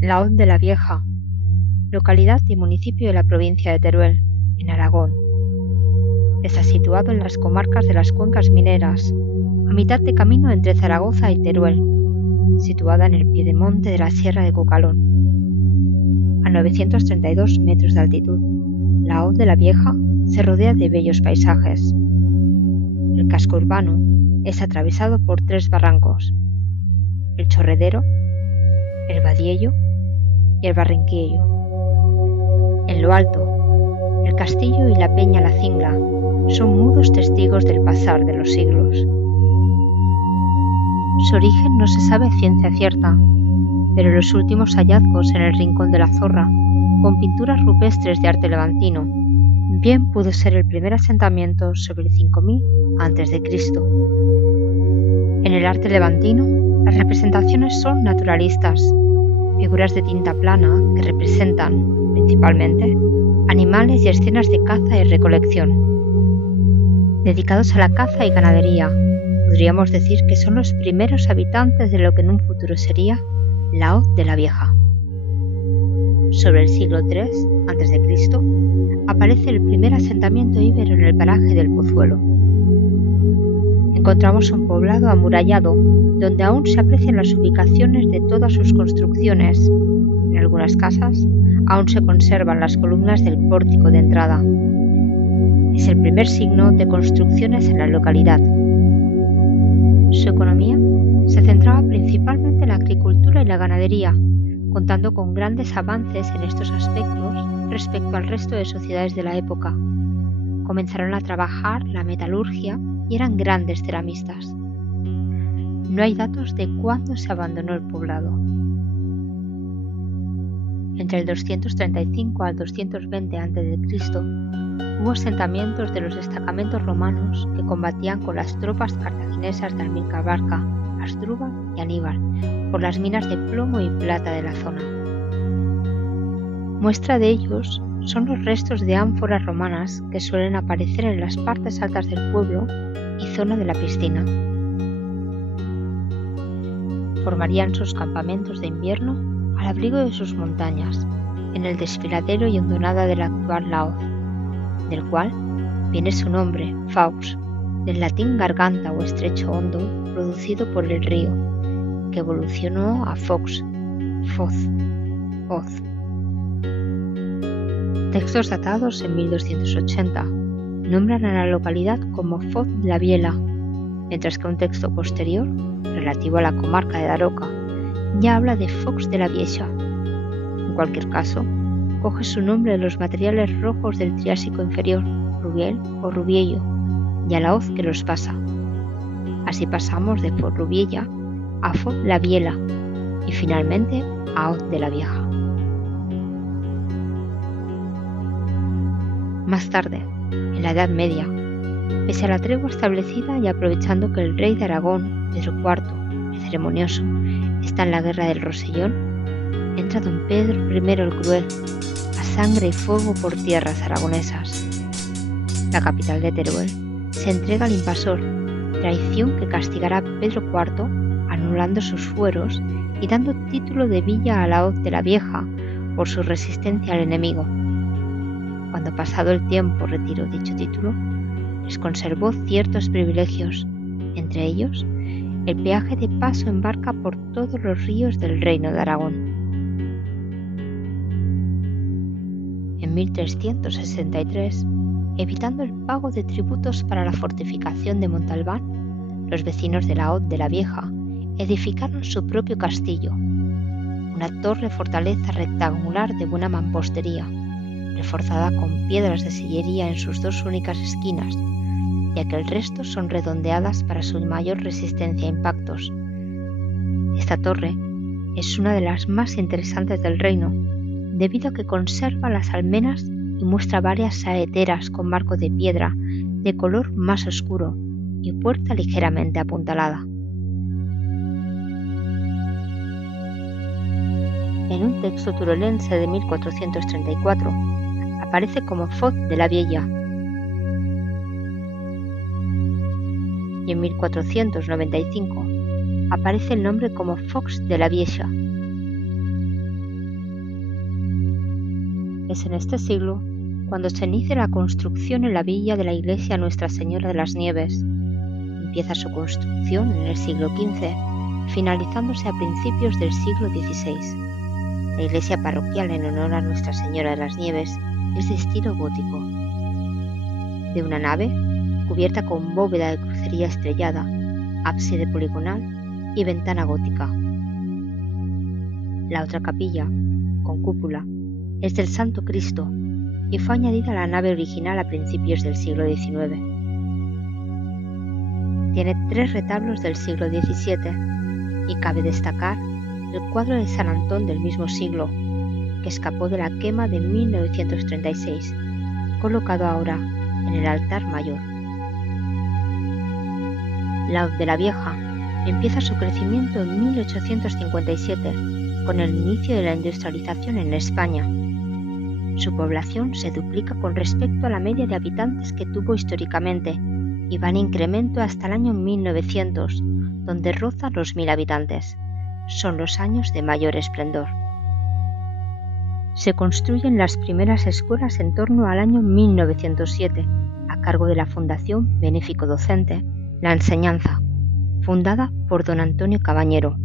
La Hoz de la Vieja, localidad y municipio de la provincia de Teruel, en Aragón. Está situado en las comarcas de las cuencas mineras, a mitad de camino entre Zaragoza y Teruel, situada en el piedemonte de la Sierra de Cucalón. A 932 metros de altitud, la Hoz de la Vieja se rodea de bellos paisajes. El casco urbano es atravesado por 3 barrancos: el Chorredero, el Badiello y el Barrinquillo. En lo alto, el castillo y la peña La Cingla son mudos testigos del pasar de los siglos. Su origen no se sabe a ciencia cierta, pero los últimos hallazgos en el Rincón de la Zorra, con pinturas rupestres de arte levantino, bien pudo ser el primer asentamiento sobre el 5000 a.C. En el arte levantino, las representaciones son naturalistas, figuras de tinta plana que representan, principalmente, animales y escenas de caza y recolección. Dedicados a la caza y ganadería, podríamos decir que son los primeros habitantes de lo que en un futuro sería la Hoz de la Vieja. Sobre el siglo III a.C. aparece el primer asentamiento íbero en el paraje del Pozuelo. Encontramos un poblado amurallado donde aún se aprecian las ubicaciones de todas sus construcciones. En algunas casas aún se conservan las columnas del pórtico de entrada. Es el primer signo de construcciones en la localidad. Su economía se centraba principalmente en la agricultura y la ganadería, contando con grandes avances en estos aspectos respecto al resto de sociedades de la época. Comenzaron a trabajar la metalurgia y eran grandes ceramistas. No hay datos de cuándo se abandonó el poblado. Entre el 235 al 220 a.C. hubo asentamientos de los destacamentos romanos que combatían con las tropas cartaginesas de Amílcar Barca, Asdrúbal y Aníbal por las minas de plomo y plata de la zona. Muestra de ellos son los restos de ánforas romanas que suelen aparecer en las partes altas del pueblo y zona de la piscina. Formarían sus campamentos de invierno al abrigo de sus montañas, en el desfiladero y hondonada de la actual La Hoz, del cual viene su nombre, Faux, del latín garganta o estrecho hondo producido por el río, que evolucionó a Fox, Foz, Hoz. Textos datados en 1280 nombran a la localidad como Foz de la Biela, mientras que un texto posterior, relativo a la comarca de Daroca, ya habla de Fox de la Vieja. En cualquier caso, coge su nombre de los materiales rojos del Triásico inferior, Rubiel o Rubiello, y a la hoz que los pasa. Así pasamos de Foz Rubiella a Foz la Biela y finalmente a Hoz de la Vieja. Más tarde, en la Edad Media, pese a la tregua establecida y aprovechando que el rey de Aragón, Pedro IV, el ceremonioso, está en la guerra del Rosellón, entra don Pedro I el Cruel, a sangre y fuego por tierras aragonesas. La capital de Teruel se entrega al invasor, traición que castigará a Pedro IV anulando sus fueros y dando título de villa a la Hoz de la Vieja por su resistencia al enemigo. Cuando pasado el tiempo retiró dicho título, les conservó ciertos privilegios, entre ellos el peaje de paso en barca por todos los ríos del Reino de Aragón. En 1363, evitando el pago de tributos para la fortificación de Montalbán, los vecinos de la Hoz de la Vieja edificaron su propio castillo, una torre fortaleza rectangular de buena mampostería, reforzada con piedras de sillería en sus 2 únicas esquinas, ya que el resto son redondeadas para su mayor resistencia a impactos. Esta torre es una de las más interesantes del reino, debido a que conserva las almenas y muestra varias saeteras con marco de piedra de color más oscuro y puerta ligeramente apuntalada. En un texto turolense de 1434 aparece como Foz de la Biella y en 1495 aparece el nombre como Fox de la Vieja. Es en este siglo cuando se inicia la construcción en la villa de la iglesia Nuestra Señora de las Nieves. Empieza su construcción en el siglo XV, finalizándose a principios del siglo XVI. La iglesia parroquial en honor a Nuestra Señora de las Nieves es de estilo gótico. De una nave, cubierta con bóveda de crucería estrellada, ábside poligonal y ventana gótica. La otra capilla, con cúpula, es del Santo Cristo y fue añadida a la nave original a principios del siglo XIX. Tiene 3 retablos del siglo XVII y cabe destacar el cuadro de San Antón del mismo siglo, que escapó de la quema de 1936, colocado ahora en el altar mayor. La de la Vieja empieza su crecimiento en 1857 con el inicio de la industrialización en España. Su población se duplica con respecto a la media de habitantes que tuvo históricamente y va en incremento hasta el año 1900, donde roza los 1000 habitantes. Son los años de mayor esplendor. Se construyen las primeras escuelas en torno al año 1907, a cargo de la Fundación Benéfico Docente La Enseñanza, fundada por don Antonio Cabañero.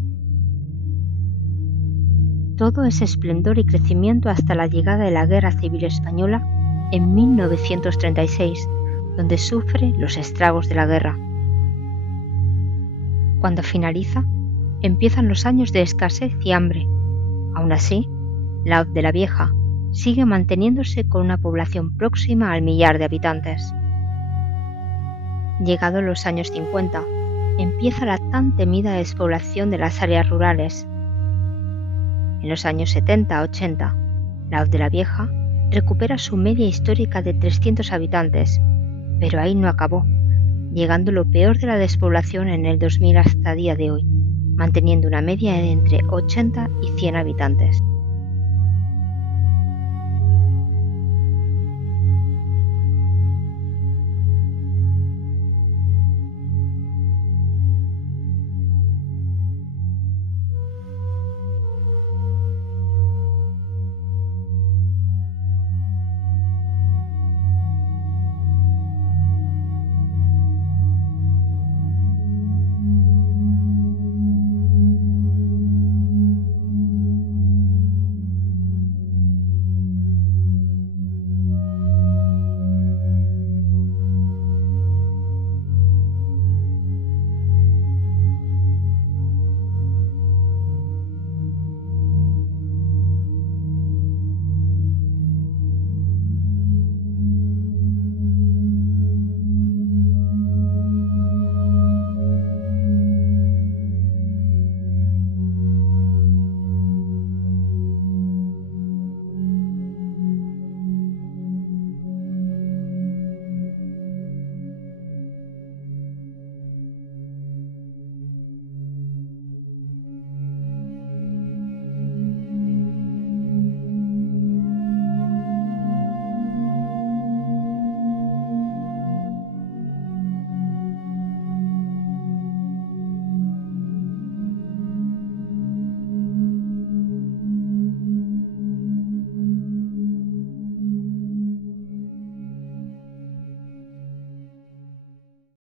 Todo es esplendor y crecimiento hasta la llegada de la Guerra Civil Española en 1936, donde sufre los estragos de la guerra. Cuando finaliza, empiezan los años de escasez y hambre. Aún así, la de la Vieja sigue manteniéndose con una población próxima al 1.000.000 de habitantes. Llegados los años 50, empieza la tan temida despoblación de las áreas rurales. En los años 70-80, la de la Vieja recupera su media histórica de 300 habitantes, pero ahí no acabó, llegando lo peor de la despoblación en el 2000 hasta el día de hoy, manteniendo una media de entre 80 y 100 habitantes.